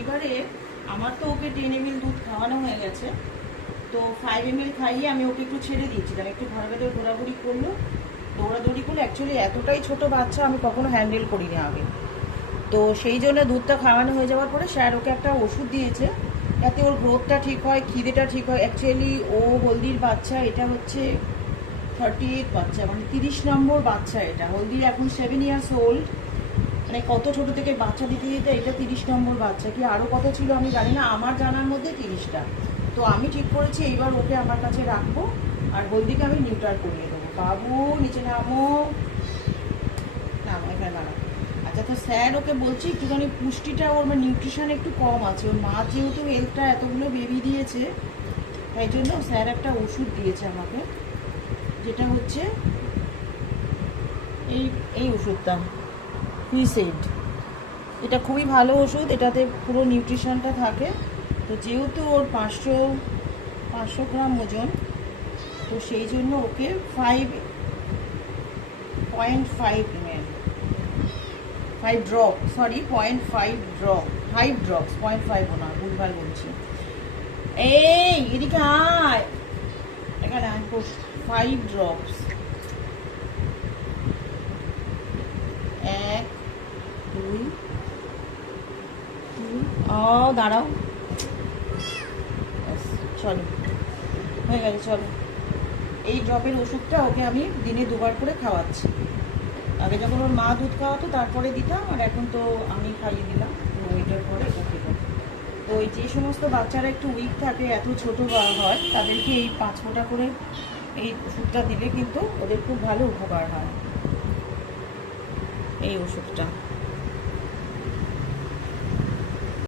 এবারে আমার তো ওকে 10 ml দুধ খাওয়ানো হয়ে গেছে, তো 5 ml খাইয়ে আমি ওকে একটু ছেড়ে দিয়েছিলাম, একটু ঘরে ভেতরে ঘোরাঘুরি করলো, দৌড়াদৌড়ি করলো। অ্যাকচুয়ালি এতটাই ছোট বাচ্চা আমি কখনো হ্যান্ডেল করিনি আগে, তো সেই জন্য দুধটা খাওয়ানো হয়ে যাওয়ার পরে স্যার ওকে একটা ওষুধ দিয়েছে যাতে ওর গ্রোথটা ঠিক হয়, খিদেটা ঠিক হয়। অ্যাকচুয়ালি ও হলদির বাচ্চা, এটা হচ্ছে 38 বাচ্চা, মানে 30 নম্বর বাচ্চা। এটা হলদির এখন 7 years old, মানে কত ছোট থেকে বাচ্চা দিতে দিতে এটা 30 নম্বর বাচ্চা, কি আরও কত ছিল আমি জানি না, আমার জানার মধ্যে 30টা। তো আমি ঠিক করেছি এইবার ওকে আমার কাছে রাখবো আর হলদিকে আমি নিউট্রাল করিয়ে দেবো। বাবু নিচে নামো, নামো এখানে দাঁড়াবো। আচ্ছা, তো স্যার ওকে বলছি একটুখানি পুষ্টিটা ওর মানে নিউট্রিশন একটু কম আছে, ওর মা যেহেতু হেলথটা এতগুলো বেবি দিয়েছে তাই জন্য স্যার একটা ওষুধ দিয়েছে আমাকে, যেটা হচ্ছে এই এই ওষুধটা ফিসেড। এটা খুবই ভালো ওষুধ, এটাতে পুরো নিউট্রিশনটা থাকে। তো যেহেতু ওর 500 গ্রাম ওজন, তো সেই জন্য ওকে 5.5 ml 5 drop, sorry 0.5 drop, 5 drops, 0.5 না, ভুলভাল বলছি। এই এদিকে আয়, এখানে 5 ড্রপস, 1 2 দাঁড়াও, চলো হয়ে গেছে, চলো। এই ড্রপের ওষুধটা ওকে আমি দিনে 2বার করে খাওয়াচ্ছি। আগে যখন ওর মা দুধ খাওয়াতো তারপরে দিতাম, আর এখন তো আমি খাইয়ে দিলাম, তো ওইটার পরে এটা খেতাম। তো এই যে সমস্ত বাচ্চারা একটু উইক থাকে, এত ছোটো হয়, তাদেরকে এই 5 ফোঁটা করে এই ওষুধটা দিলে কিন্তু ওদের খুব ভালো উপকার হয়, এই ওষুধটা।